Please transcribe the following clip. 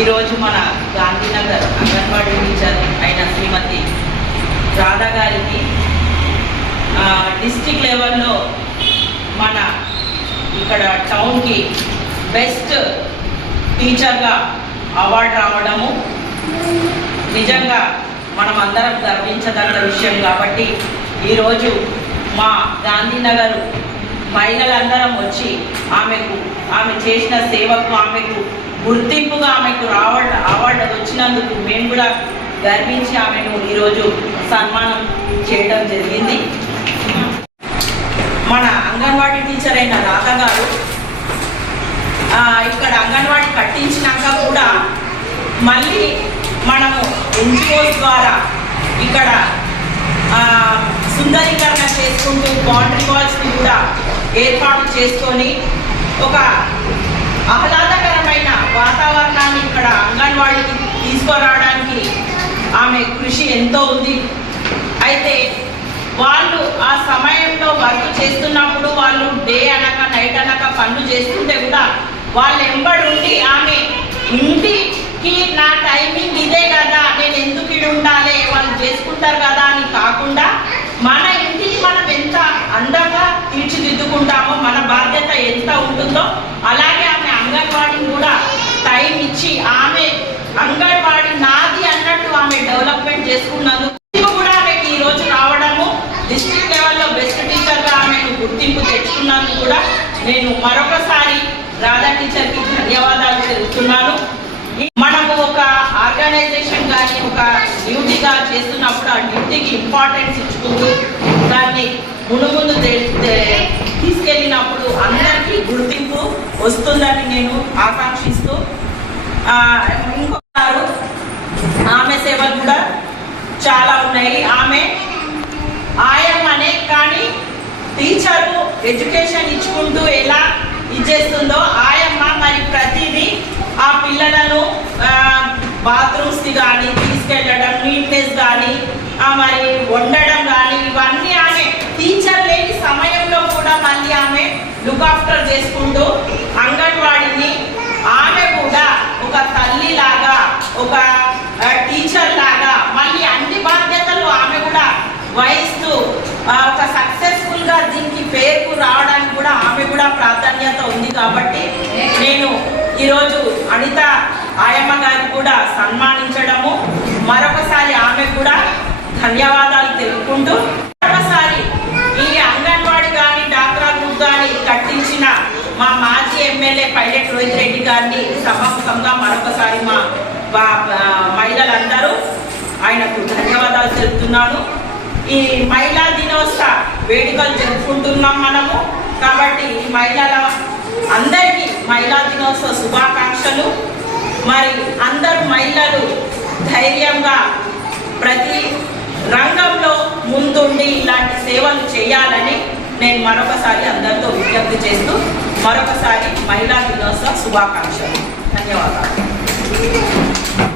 ఈరోజు మన గాంధీనగర్ అంగన్వాడీ టీచర్ అయిన శ్రీమతి రాధా గారికి డిస్ట్రిక్ట్ లెవెల్లో మన ఇక్కడ టౌన్కి బెస్ట్ టీచర్గా అవార్డు రావడము నిజంగా మనం అందరం గర్వించదగ్గ విషయం. కాబట్టి ఈరోజు మా గాంధీనగర్ మహిళలందరం వచ్చి ఆమె చేసిన సేవకు ఆమెకు గుర్తింపుగా ఆమెకు అవార్డు వచ్చినందుకు మేము కూడా గర్వించి ఆమెను ఈరోజు సన్మానం చేయడం జరిగింది. మన అంగన్వాడీ టీచర్ అయిన రాధ గారు ఇక్కడ అంగన్వాడీ కట్టించినాక కూడా మళ్ళీ మనము ఎన్జిఓస్ ద్వారా ఇక్కడ సుందరీకరణ చేసుకుంటూ బౌండరీ వాల్స్ని కూడా ఏర్పాటు చేసుకొని ఒక ఆహ్లాదకరమైన వాతావరణాన్ని ఇక్కడ అంగన్వాడీకి తీసుకురావడానికి ఆమె కృషి ఎంతో ఉంది. అయితే వాళ్ళు ఆ సమయంలో వర్క్ చేస్తున్నప్పుడు వాళ్ళు డే అనక నైట్ అనక పనులు చేస్తుంటే కూడా వాళ్ళు ఎంబడుండి ఆమె ఇంటికి నా టైమింగ్ ఇదే కదా, నేను ఎందుకు ఇది ఉండాలి, వాళ్ళు చేసుకుంటారు కదా అని కాకుండా మన ఇంటికి మనం ఎంత అందంగా తీర్చిదిద్దుకుంటామో, మన బాధ్యత ఎంత ఉంటుందో అలాగే ఆమె అంగన్వాడీని కూడా టైం ఇచ్చి ఆమె అంగన్వాడీ నాది అన్నట్టు ఆమె డెవలప్మెంట్ చేసుకున్నందుకు కూడా ఆమెకి ఈరోజు రావడము, డిస్ట్రిక్ట్ లెవెల్లో బెస్ట్ టీచర్గా ఆమెకు గుర్తింపు తెచ్చుకున్నందుకు కూడా నేను మరొకసారి రాధా టీచర్కి ధన్యవాదాలు తెలుపుతున్నాను. మనము ఒక ఆర్గనైజేషన్ కానీ ఒక డ్యూటీగా చేస్తున్నప్పుడు ఆ డ్యూటీకి ఇంపార్టెన్స్ ఇచ్చుకుంటూ దాన్ని ముందు తీసుకెళ్ళినప్పుడు అందరికీ గుర్తింపు వస్తుందని నేను ఆకాంక్షిస్తూ ఇంకొకరు ఆమె సేవలు కూడా చాలా ఉన్నాయి. ఆమె ఆయమ్మనే కానీ టీచరు ఎడ్యుకేషన్ ఇచ్చుకుంటూ ఎలా ఇచ్చేస్తుందో ఆయమ్మ మరి ప్రతిదీ ఆ పిల్లలను బాత్రూమ్స్కి కానీ తీసుకెళ్ళడం, నీట్నెస్ కానీ మరి వండడం కానీ ఇవన్నీ ఆమె టీచర్ లేని సమయంలో కూడా మళ్ళీ ఆమె లుక్ ఆఫ్టర్ చేసుకుంటూ అంగన్వాడీని ఆమె కూడా ఒక తల్లిలాగా ఒక టీచర్ లాగా మళ్ళీ అన్ని బాధ్యతలు ఆమె కూడా వహిస్తూ ఒక సక్సెస్ఫుల్గా దీనికి పేరుకు రావడానికి కూడా ఆమె కూడా ప్రాధాన్యత ఉంది. కాబట్టి నేను ఈరోజు అనిత ఆయమ్మ గారికి కూడా సన్మానించడము, మరొకసారి ఆమె కూడా ధన్యవాదాలు తెలుపుకుంటూ మరొకసారి ఈ అంగన్వాడీ కానీ డాక్రా గ్రూప్ కానీ కట్టించిన మా మాజీ ఎమ్మెల్యే పైలట్ రోహిత్ రెడ్డి గారిని సభాముఖంగా మరొకసారి మా మహిళలందరూ ఆయనకు ధన్యవాదాలు తెలుపుతున్నాను. ఈ మహిళా దినోత్సవ వేడుకలు జరుపుకుంటున్నాం మనము. కాబట్టి ఈ మహిళల అందరికీ మహిళా దినోత్సవ శుభాకాంక్షలు. మరి అందరు మహిళలు ధైర్యంగా ప్రతి రంగంలో ముందుండి ఇలాంటి సేవలు చేయాలని నేను మరొకసారి అందరితో విజ్ఞప్తి చేస్తూ మరొకసారి మహిళా దినోత్సవ శుభాకాంక్షలు. ధన్యవాదాలు.